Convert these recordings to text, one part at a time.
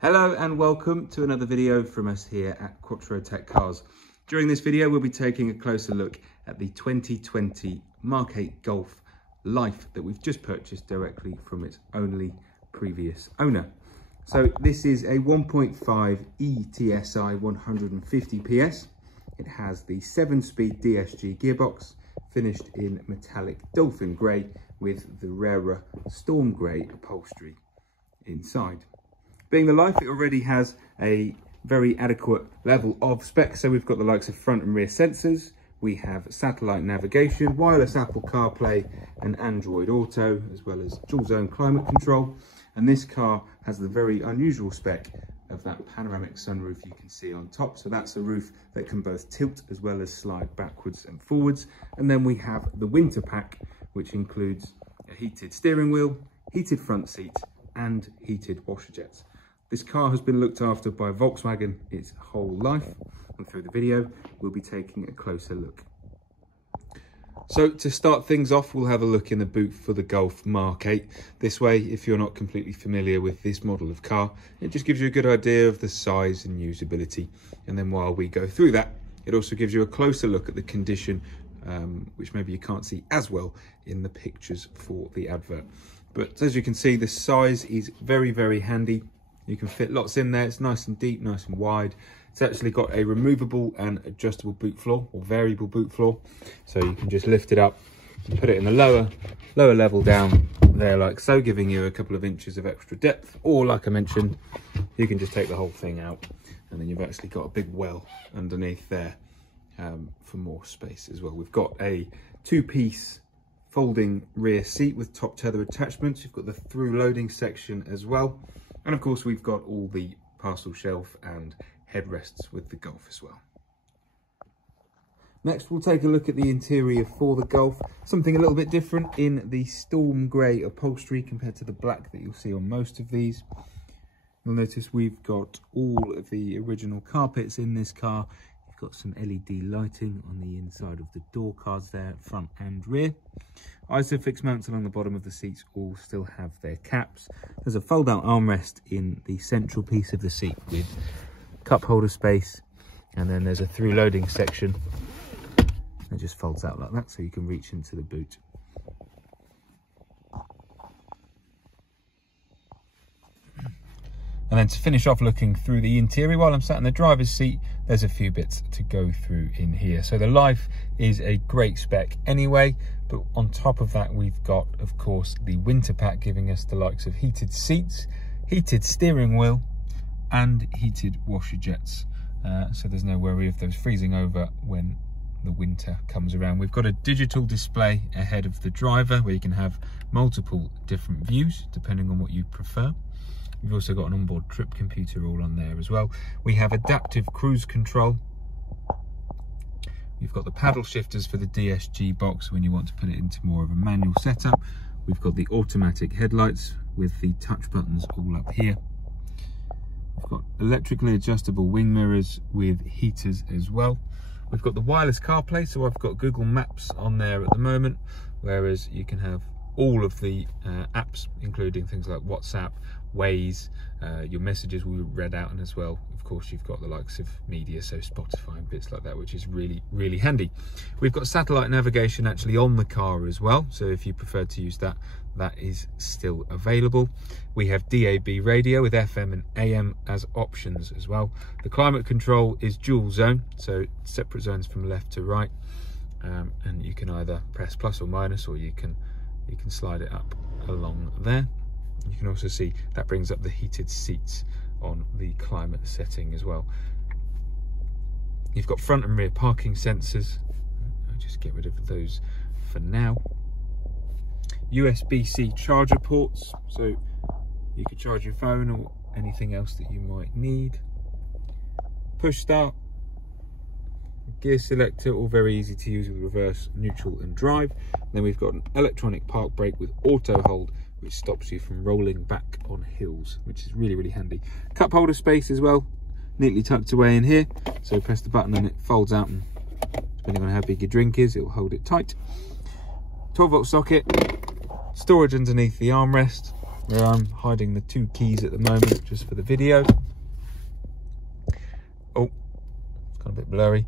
Hello and welcome to another video from us here at Quattro Tech Cars. During this video we'll be taking a closer look at the 2020 Mark 8 Golf Life that we've just purchased directly from its only previous owner. So this is a 1.5 eTSI 150 PS. It has the 7-speed DSG gearbox finished in metallic dolphin grey with the rarer storm grey upholstery inside. Being the Life, it already has a very adequate level of specs. So we've got the likes of front and rear sensors, we have satellite navigation, wireless Apple CarPlay and Android Auto, as well as dual zone climate control. And this car has the very unusual spec of that panoramic sunroof you can see on top. So that's a roof that can both tilt as well as slide backwards and forwards. And then we have the winter pack, which includes a heated steering wheel, heated front seat and heated washer jets. This car has been looked after by Volkswagen its whole life, and through the video we'll be taking a closer look. So to start things off, we'll have a look in the boot for the Golf Mark 8. This way, if you're not completely familiar with this model of car, it just gives you a good idea of the size and usability. And then while we go through that, it also gives you a closer look at the condition, which maybe you can't see as well in the pictures for the advert. But as you can see, the size is very, very handy. You can fit lots in there. It's nice and deep, nice and wide. It's actually got a removable and adjustable boot floor, or variable boot floor. So you can just lift it up and put it in the lower level down there like so, giving you a couple of inches of extra depth. Or like I mentioned, you can just take the whole thing out and then you've actually got a big well underneath there for more space as well. We've got a 2-piece folding rear seat with top tether attachments. You've got the through loading section as well. And of course, we've got all the parcel shelf and headrests with the Golf as well. Next, we'll take a look at the interior for the Golf. Something a little bit different in the storm grey upholstery compared to the black that you'll see on most of these. You'll notice we've got all of the original carpets in this car. You've got some LED lighting on the inside of the door cards there, front and rear. Isofix mounts along the bottom of the seats all still have their caps. There's a fold-out armrest in the central piece of the seat with cup holder space, and then there's a through loading section that just folds out like that so you can reach into the boot. And then to finish off looking through the interior, while I'm sat in the driver's seat, there's a few bits to go through in here. So the Life is a great spec anyway, but on top of that, we've got, of course, the winter pack giving us the likes of heated seats, heated steering wheel, and heated washer jets. So there's no worry of those freezing over when the winter comes around. We've got a digital display ahead of the driver where you can have multiple different views depending on what you prefer. We've also got an onboard trip computer all on there as well. We have adaptive cruise control. We've got the paddle shifters for the DSG box when you want to put it into more of a manual setup. We've got the automatic headlights with the touch buttons all up here. We've got electrically adjustable wing mirrors with heaters as well. We've got the wireless CarPlay, so I've got Google Maps on there at the moment, whereas you can have all of the apps, including things like WhatsApp, Waze, your messages will be read out, and as well, of course, you've got the likes of media, so Spotify and bits like that, which is really, really handy. We've got satellite navigation actually on the car as well, so if you prefer to use that, that is still available. We have DAB radio with FM and AM as options as well. The climate control is dual zone, so separate zones from left to right, and you can either press plus or minus, or you can slide it up along there. You can also see that brings up the heated seats on the climate setting as well. You've got front and rear parking sensors. I'll just get rid of those for now. USB-C charger ports, so you could charge your phone or anything else that you might need. Push start, gear selector, all very easy to use with reverse, neutral and drive. And then we've got an electronic park brake with auto hold, which stops you from rolling back on hills, which is really, really handy. Cup holder space as well, neatly tucked away in here. So press the button and it folds out, and depending on how big your drink is, it will hold it tight. 12-volt socket, storage underneath the armrest, where I'm hiding the 2 keys at the moment just for the video. Oh, it's got a bit blurry.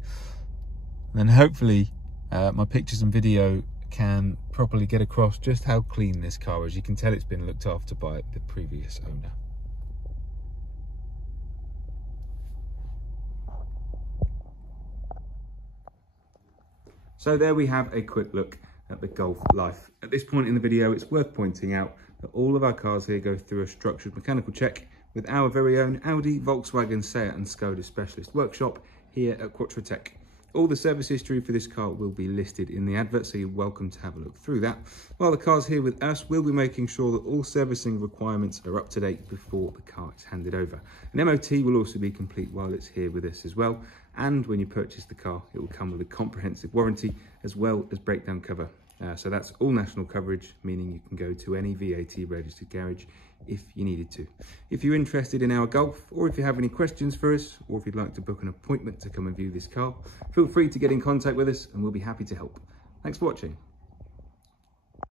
And then hopefully my pictures and video can properly get across just how clean this car is. You can tell it's been looked after by the previous owner. So there we have a quick look at the Golf Life. At this point in the video, it's worth pointing out that all of our cars here go through a structured mechanical check with our very own Audi, Volkswagen, Seat and Skoda specialist workshop here at Quattrotech. All the service history for this car will be listed in the advert, so you're welcome to have a look through that. While the car's here with us, we'll be making sure that all servicing requirements are up to date before the car is handed over. An MOT will also be complete while it's here with us as well. And when you purchase the car, it will come with a comprehensive warranty as well as breakdown cover. So that's all national coverage, meaning you can go to any VAT registered garage if you needed to. If you're interested in our Golf, or if you have any questions for us, or if you'd like to book an appointment to come and view this car, feel free to get in contact with us and we'll be happy to help. Thanks for watching.